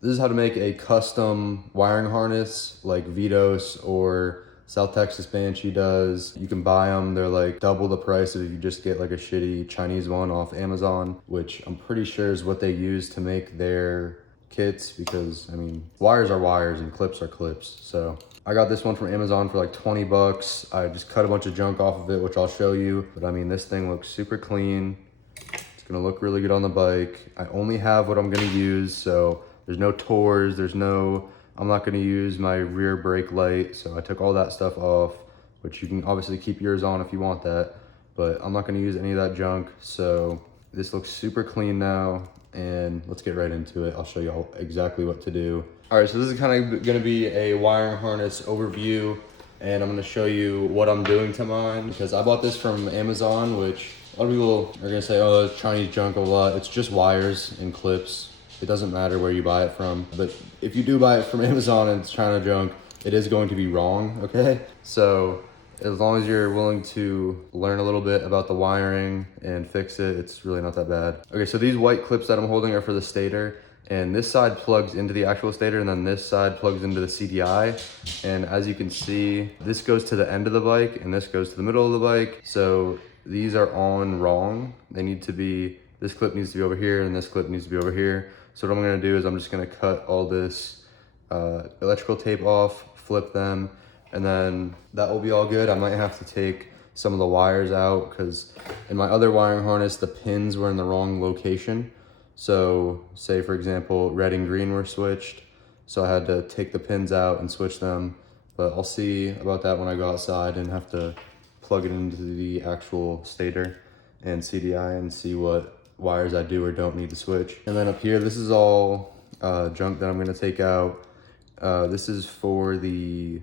This is how to make a custom wiring harness like Vitos or South Texas Banshee does. You can buy them. They're like double the price if you just get like a shitty Chinese one off Amazon, which I'm pretty sure is what they use to make their kits, because I mean, wires are wires and clips are clips. So I got this one from Amazon for like 20 bucks. I just cut a bunch of junk off of it, which I'll show you. But I mean, this thing looks super clean. It's gonna look really good on the bike. I only have what I'm gonna use, so there's no tours, I'm not gonna use my rear brake light, so I took all that stuff off, which you can obviously keep yours on if you want that, but I'm not gonna use any of that junk. So this looks super clean now, and let's get right into it. I'll show you all exactly what to do. All right, so this is kind of gonna be a wiring harness overview, and I'm gonna show you what I'm doing to mine, because I bought this from Amazon, which a lot of people are gonna say, oh, it's Chinese junk, a lot. It's just wires and clips. It doesn't matter where you buy it from. But if you do buy it from Amazon and it's China junk, it is going to be wrong, okay? So as long as you're willing to learn a little bit about the wiring and fix it, it's really not that bad. Okay, so these white clips that I'm holding are for the stator, and this side plugs into the actual stator, and then this side plugs into the CDI. And as you can see, this goes to the end of the bike and this goes to the middle of the bike. So these are on wrong. They need to be, this clip needs to be over here and this clip needs to be over here. So what I'm gonna do is I'm just gonna cut all this electrical tape off, flip them, and then that will be all good. I might have to take some of the wires out, because in my other wiring harness, the pins were in the wrong location. So say for example, red and green were switched. So I had to take the pins out and switch them, but I'll see about that when I go outside and have to plug it into the actual stator and CDI and see what wires I do or don't need to switch. And then up here, this is all junk that I'm gonna take out. This is for the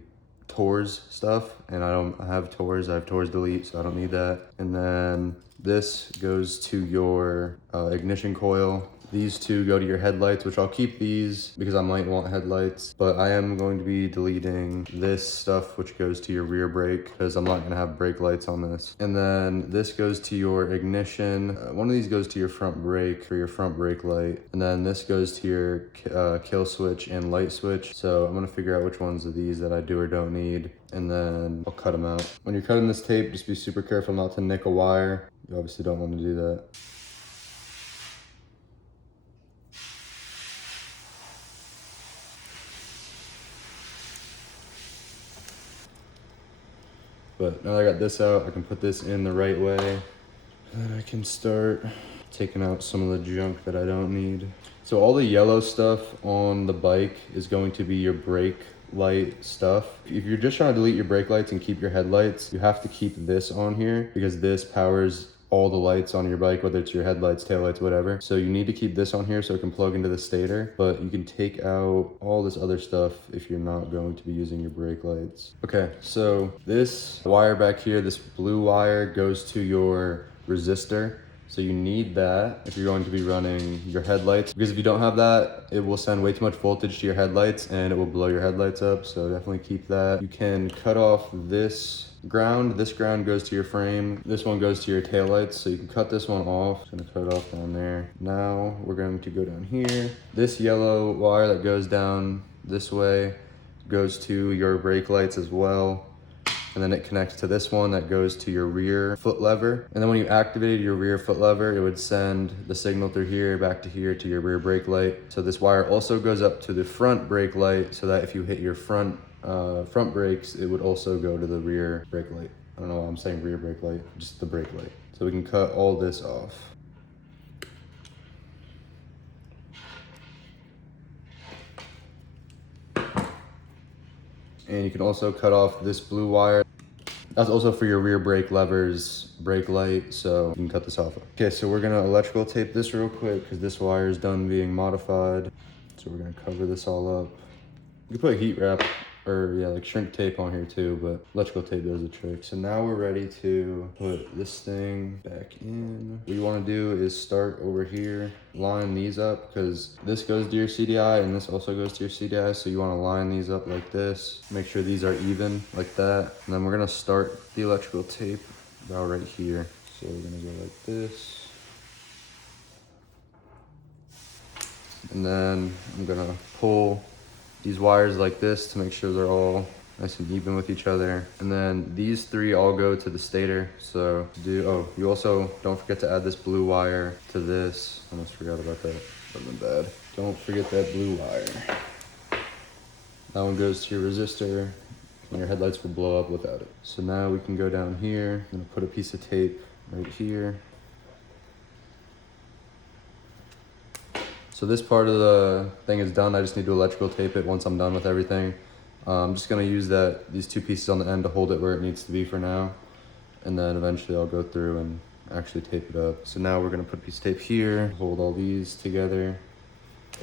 Tours stuff, and I don't have Tours, I have Tours delete, so I don't need that. And then this goes to your ignition coil. These two go to your headlights, which I'll keep these because I might want headlights, but I am going to be deleting this stuff, which goes to your rear brake, because I'm not gonna have brake lights on this. And then this goes to your ignition. One of these goes to your front brake for your front brake light. And then this goes to your kill switch and light switch. So I'm gonna figure out which ones of these that I do or don't need, and then I'll cut them out. When you're cutting this tape, just be super careful not to nick a wire. You obviously don't want to do that. But now that I got this out, I can put this in the right way, and then I can start taking out some of the junk that I don't need. So all the yellow stuff on the bike is going to be your brake light stuff. If you're just trying to delete your brake lights and keep your headlights, you have to keep this on here, because this powers all the lights on your bike, whether it's your headlights, taillights, whatever. So you need to keep this on here so it can plug into the stator, but you can take out all this other stuff if you're not going to be using your brake lights. Okay, so this wire back here, this blue wire, goes to your resistor. So you need that if you're going to be running your headlights, because if you don't have that, it will send way too much voltage to your headlights and it will blow your headlights up. So definitely keep that. You can cut off this ground. This ground goes to your frame. This one goes to your taillights. So you can cut this one off. I'm gonna cut it off down there. Now we're going to go down here. This yellow wire that goes down this way goes to your brake lights as well. And then it connects to this one that goes to your rear foot lever. And then when you activated your rear foot lever, it would send the signal through here, back to here, to your rear brake light. So this wire also goes up to the front brake light, so that if you hit your front brakes, it would also go to the rear brake light. I don't know why I'm saying rear brake light, just the brake light. So we can cut all this off. And you can also cut off this blue wire. That's also for your rear brake lever's brake light, so you can cut this off. Okay, so we're gonna electrical tape this real quick because this wire is done being modified. So we're gonna cover this all up. You can put heat wrap or yeah, like shrink tape on here too, but electrical tape does the trick. So now we're ready to put this thing back in. What you wanna do is start over here, line these up, because this goes to your CDI and this also goes to your CDI. So you wanna line these up like this, make sure these are even like that. And then we're gonna start the electrical tape about right here. So we're gonna go like this. And then I'm gonna pull these wires like this to make sure they're all nice and even with each other. And then these three all go to the stator. So oh, you also don't forget to add this blue wire to this. Almost forgot about that, wasn't bad. Don't forget that blue wire. That one goes to your resistor, and your headlights will blow up without it. So now we can go down here. I'm gonna put a piece of tape right here. So this part of the thing is done. I just need to electrical tape it once I'm done with everything. I'm just gonna use these two pieces on the end to hold it where it needs to be for now. And then eventually I'll go through and actually tape it up. So now we're gonna put a piece of tape here, hold all these together.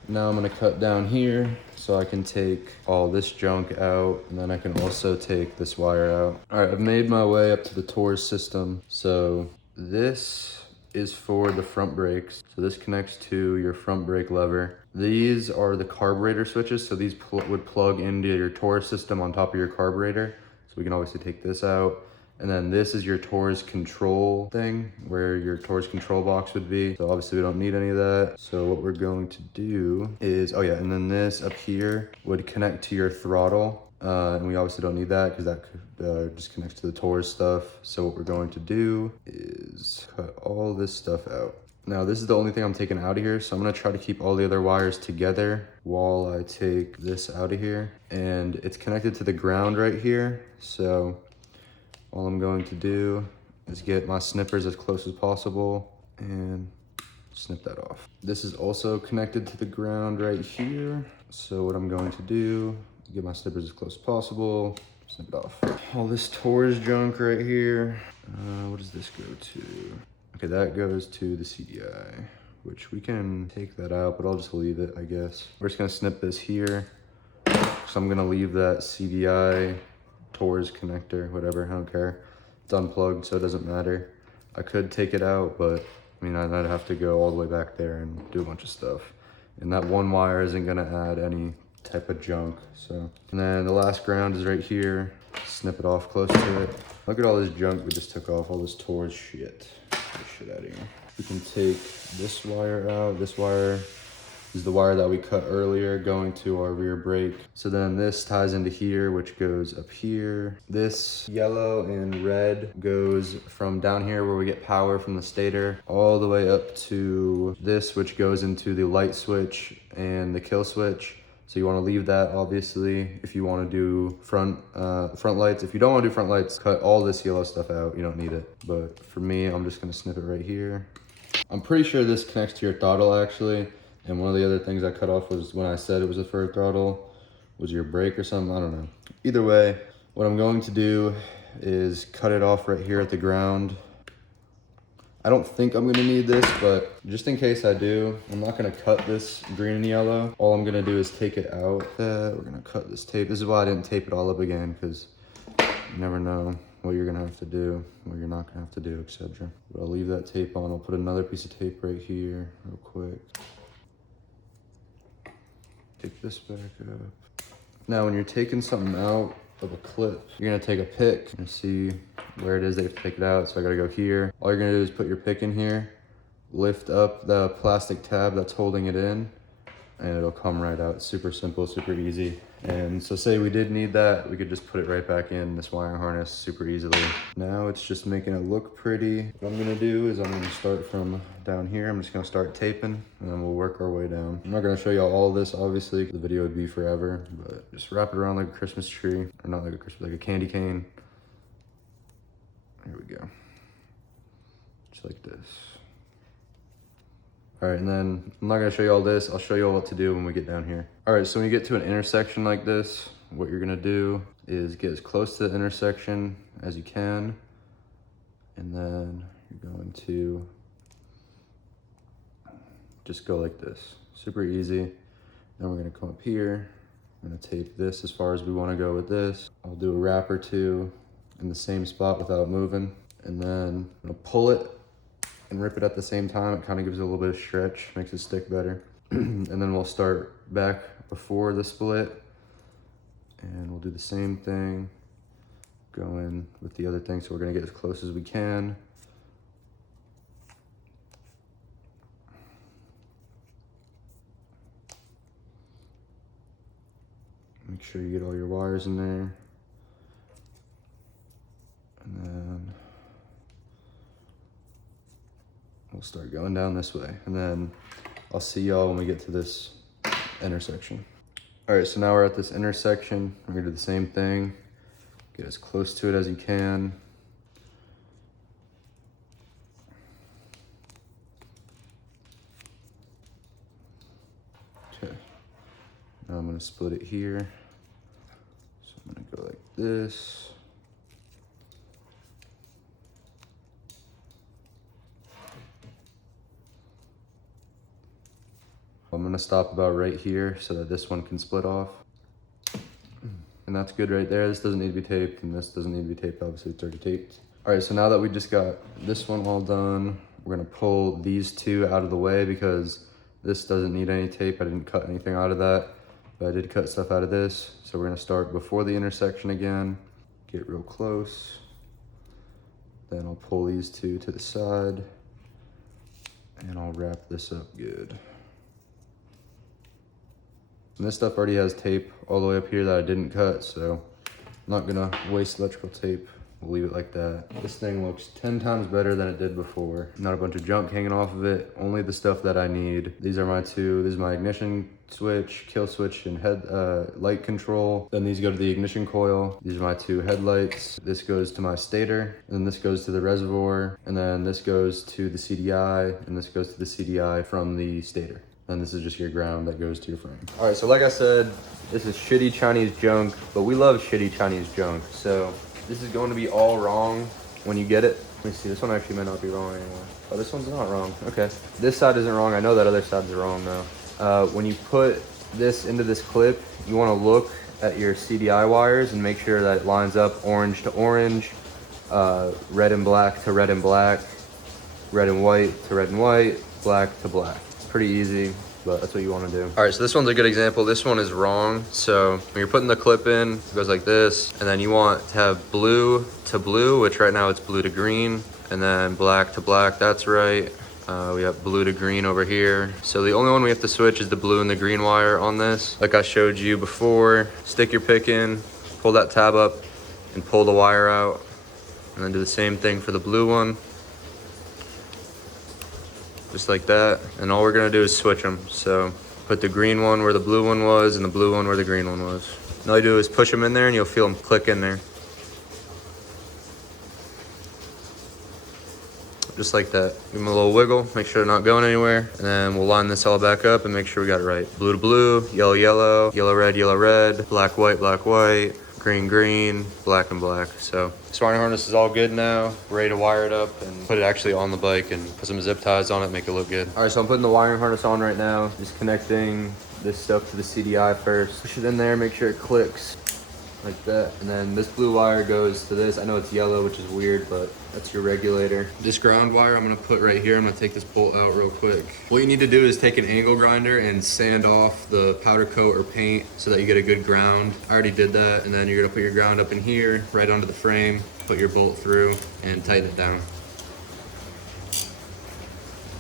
Now I'm gonna cut down here so I can take all this junk out, and then I can also take this wire out. All right, I've made my way up to the Taurus system. So this is for the front brakes. So this connects to your front brake lever. These are the carburetor switches. So these would plug into your Taurus system on top of your carburetor. So we can obviously take this out. And then this is your Taurus control thing, where your Taurus control box would be. So obviously we don't need any of that. So what we're going to do is, oh yeah, and then this up here would connect to your throttle. And we obviously don't need that because that just connects to the Taurus stuff. So what we're going to do is cut all this stuff out. Now this is the only thing I'm taking out of here. So I'm gonna try to keep all the other wires together while I take this out of here. And it's connected to the ground right here. So all I'm going to do is get my snippers as close as possible and snip that off. This is also connected to the ground right here. So what I'm going to do, get my snippers as close as possible, snip it off. All this Taurus junk right here. What does this go to? Okay, that goes to the CDI, which we can take that out, but I'll just leave it, I guess. We're just gonna snip this here. So I'm gonna leave that CDI Taurus connector, whatever, I don't care. It's unplugged, so it doesn't matter. I could take it out, but I mean, I'd have to go all the way back there and do a bunch of stuff. And that one wire isn't gonna add any type of junk, so. And then the last ground is right here. Snip it off close to it. Look at all this junk we just took off, all this Taurus shit. Get this shit out of here. We can take this wire out. This wire is the wire that we cut earlier going to our rear brake. So then this ties into here, which goes up here. This yellow and red goes from down here where we get power from the stator all the way up to this, which goes into the light switch and the kill switch. So you want to leave that, obviously, if you want to do front lights. If you don't want to do front lights, cut all this yellow stuff out. You don't need it. But for me, I'm just going to snip it right here. I'm pretty sure this connects to your throttle, actually. And one of the other things I cut off was when I said it was a for throttle, was your brake or something, I don't know. Either way, what I'm going to do is cut it off right here at the ground. I don't think I'm gonna need this, but just in case I do, I'm not gonna cut this green and yellow. All I'm gonna do is take it out. We're gonna cut this tape. This is why I didn't tape it all up again, because you never know what you're gonna have to do, what you're not gonna have to do, etc. But I'll leave that tape on. I'll put another piece of tape right here real quick. Take this back up. Now, when you're taking something out of a clip, you're gonna take a pick and see where it is that you have to take it out. So I gotta go here. All you're gonna do is put your pick in here, lift up the plastic tab that's holding it in, and it'll come right out. It's super simple, super easy. And so say we did need that, we could just put it right back in this wiring harness super easily. Now it's just making it look pretty. What I'm gonna do is I'm gonna start from down here. I'm just gonna start taping and then we'll work our way down. I'm not gonna show you all this, obviously, 'cause the video would be forever, but just wrap it around like a Christmas tree, or not like a Christmas, like a candy cane. Here we go. Just like this. All right, and then I'm not gonna show you all this. I'll show you all what to do when we get down here. All right, so when you get to an intersection like this, what you're gonna do is get as close to the intersection as you can. And then you're going to just go like this. Super easy. Then we're gonna come up here. I'm gonna tape this as far as we wanna go with this. I'll do a wrap or two in the same spot without moving. And then I'm gonna pull it and rip it at the same time. It kind of gives it a little bit of stretch, makes it stick better. And then we'll start back before the split and we'll do the same thing going with the other thing. So we're gonna get as close as we can. Make sure you get all your wires in there. And then we'll start going down this way. And then I'll see y'all when we get to this intersection. All right, so now we're at this intersection. We're gonna do the same thing. Get as close to it as you can. Okay, now I'm gonna split it here. So I'm gonna go like this. I'm gonna stop about right here so that this one can split off. And that's good right there. This doesn't need to be taped, and this doesn't need to be taped, obviously it's already taped. All right, so now that we just got this one all done, we're gonna pull these two out of the way because this doesn't need any tape. I didn't cut anything out of that, but I did cut stuff out of this. So we're gonna start before the intersection again, get real close. Then I'll pull these two to the side, and I'll wrap this up good. And this stuff already has tape all the way up here that I didn't cut, so I'm not gonna waste electrical tape. We'll leave it like that. This thing looks 10 times better than it did before. Not a bunch of junk hanging off of it, only the stuff that I need. These are my two. This is my ignition switch, kill switch, and light control. Then these go to the ignition coil. These are my two headlights. This goes to my stator, and then this goes to the reservoir, and then this goes to the CDI, and this goes to the CDI from the stator. And this is just your ground that goes to your frame. All right, so like I said, this is shitty Chinese junk, but we love shitty Chinese junk. So this is going to be all wrong when you get it. Let me see, this one actually might not be wrong anymore. Oh, this one's not wrong, okay. This side isn't wrong, I know that other side's wrong though. When you put this into this clip, you wanna look at your CDI wires and make sure that it lines up orange to orange, red and black to red and black, red and white to red and white, black to black. Pretty easy, but that's what you want to do. All right, so this one's a good example. This one is wrong. So when you're putting the clip in, it goes like this, and then you want to have blue to blue, which right now it's blue to green, and then black to black, that's right. We have blue to green over here. So the only one we have to switch is the blue and the green wire on this. Like I showed you before, stick your pick in, pull that tab up, and pull the wire out, and then do the same thing for the blue one. Just like that, and all we're gonna do is switch them. So put the green one where the blue one was and the blue one where the green one was. And all you do is push them in there and you'll feel them click in there. Just like that. Give them a little wiggle, make sure they're not going anywhere, and then we'll line this all back up and make sure we got it right. Blue to blue, yellow, yellow, yellow, red, black, white, green, green, black and black. So this wiring harness is all good now. We're ready to wire it up and put it actually on the bike and put some zip ties on it, make it look good. All right, so I'm putting the wiring harness on right now. Just connecting this stuff to the CDI first. Push it in there, make sure it clicks like that. And then this blue wire goes to this. I know it's yellow, which is weird, but that's your regulator. This ground wire I'm gonna put right here. I'm gonna take this bolt out real quick. What you need to do is take an angle grinder and sand off the powder coat or paint so that you get a good ground. I already did that. And then you're gonna put your ground up in here, right onto the frame, put your bolt through and tighten it down.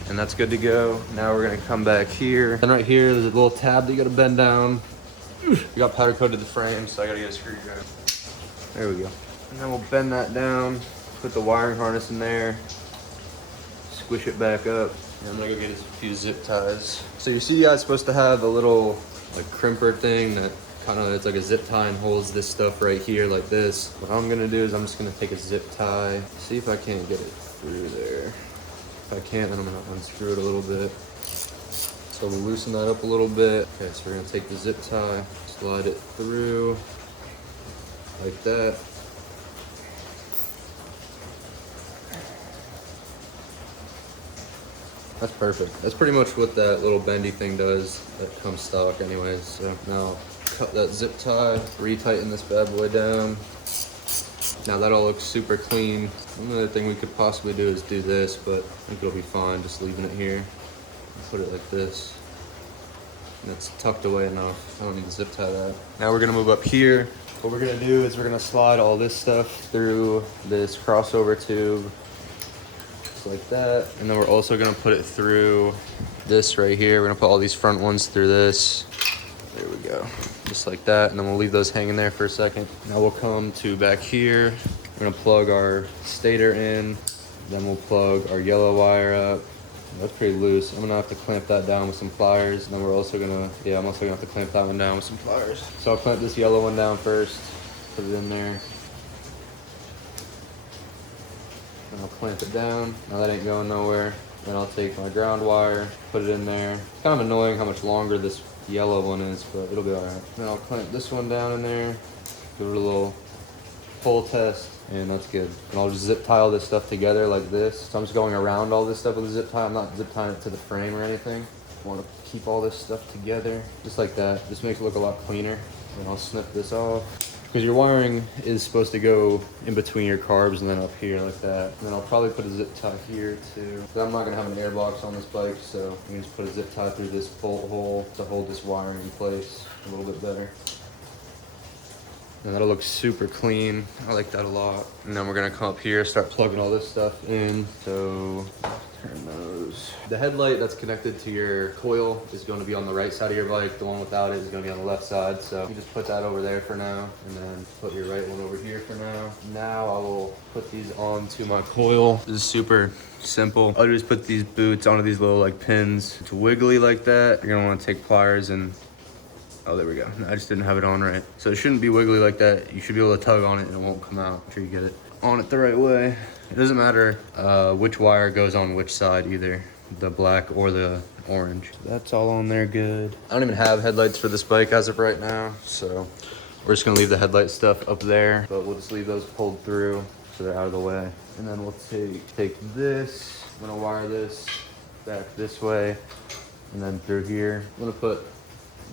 And that's good to go. Now we're gonna come back here. And right here, there's a little tab that you gotta bend down. We got powder coated the frame, so I gotta get a screwdriver. There we go. And then we'll bend that down, put the wiring harness in there, squish it back up, and I'm gonna go get a few zip ties. So your CDI is supposed to have a little like crimper thing that kind of, it's like a zip tie and holds this stuff right here like this. What I'm gonna do is I'm just gonna take a zip tie, see if I can't get it through there. If I can't, then I'm gonna unscrew it a little bit. So we'll loosen that up a little bit. Okay, so we're gonna take the zip tie, slide it through like that. That's perfect. That's pretty much what that little bendy thing does that comes stock anyways. So now I'll cut that zip tie, retighten this bad boy down. Now that all looks super clean. One other thing we could possibly do is do this, but I think it'll be fine just leaving it here. Put it like this. And it's tucked away enough. I don't need to zip tie that. Now we're gonna move up here. What we're gonna do is we're gonna slide all this stuff through this crossover tube. Just like that. And then we're also gonna put it through this right here. We're gonna put all these front ones through this. There we go. go. Just like that, and then we'll leave those hanging there for a second. Now we'll come to back here. We're gonna plug our stator in. Then we'll plug our yellow wire up. That's pretty loose. I'm gonna have to clamp that down with some pliers. And then we're also gonna, I'm also gonna have to clamp that one down with some pliers. So I'll clamp this yellow one down first, put it in there. And I'll clamp it down. Now that ain't going nowhere. Then I'll take my ground wire, put it in there. It's kind of annoying how much longer this yellow one is, but it'll be all right. Then I'll clamp this one down in there, give it a little pull test, and that's good. And I'll just zip tie all this stuff together like this. So I'm just going around all this stuff with a zip tie. I'm not zip tying it to the frame or anything. I want to keep all this stuff together, just like that. Just makes it look a lot cleaner. And I'll snip this off. Because your wiring is supposed to go in between your carbs and then up here like that. And then I'll probably put a zip tie here too. But I'm not gonna have an air box on this bike, so you can just put a zip tie through this bolt hole to hold this wiring in place a little bit better. And that'll look super clean. I like that a lot. And then we're gonna come up here, start plugging all this stuff in. So turn those. The headlight that's connected to your coil is going to be on the right side of your bike. The one without it is going to be on the left side. So you just put that over there for now, and then put your right one over here for now. Now I will put these onto my coil. This is super simple. I'll just put these boots onto these little like pins. It's wiggly like that. You're gonna want to take pliers and, oh, there we go. I just didn't have it on right. So it shouldn't be wiggly like that. You should be able to tug on it and it won't come out until you get it on it the right way. It doesn't matter which wire goes on which side either, the black or the orange. That's all on there good. I don't even have headlights for this bike as of right now, so we're just gonna leave the headlight stuff up there, but we'll just leave those pulled through so they're out of the way. And then we'll take this, I'm gonna wire this back this way and then through here. I'm gonna put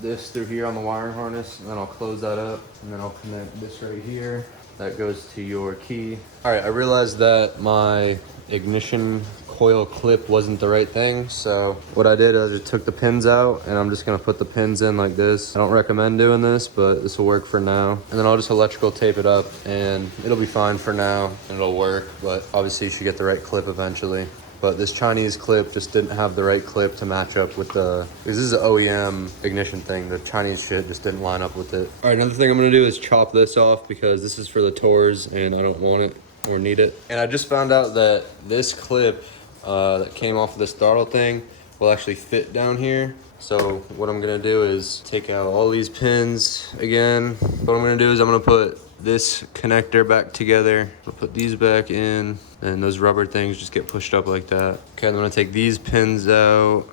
this through here on the wiring harness, and then I'll close that up, and then I'll connect this right here. That goes to your key. All right, I realized that my ignition coil clip wasn't the right thing, so what I did is I just took the pins out, and I'm just gonna put the pins in like this. I don't recommend doing this, but this will work for now. And then I'll just electrical tape it up, and it'll be fine for now, and it'll work, but obviously you should get the right clip eventually. But this Chinese clip just didn't have the right clip to match up with the, because this is an OEM ignition thing. The Chinese shit just didn't line up with it. All right, another thing I'm gonna do is chop this off because this is for the Tours and I don't want it or need it. And I just found out that this clip that came off of this throttle thing will actually fit down here. So what I'm gonna do is take out all these pins again. What I'm gonna do is I'm gonna put this connector back together. I'll put these back in, and those rubber things just get pushed up like that. Okay, I'm gonna take these pins out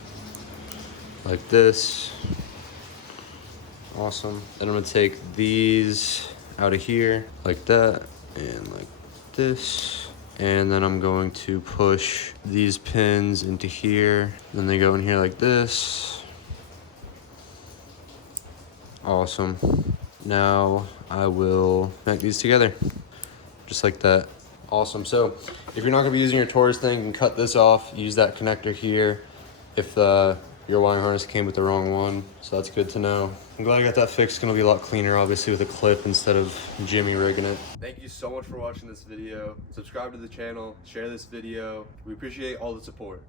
like this. Awesome. Then I'm gonna take these out of here like that and like this. And then I'm going to push these pins into here. Then they go in here like this. Awesome. Now I will connect these together, just like that. Awesome. So if you're not gonna be using your Taurus thing, you can cut this off, use that connector here if your wiring harness came with the wrong one. So that's good to know. I'm glad I got that fixed. It's gonna be a lot cleaner, obviously, with a clip instead of Jimmy rigging it. Thank you so much for watching this video. Subscribe to the channel, share this video. We appreciate all the support.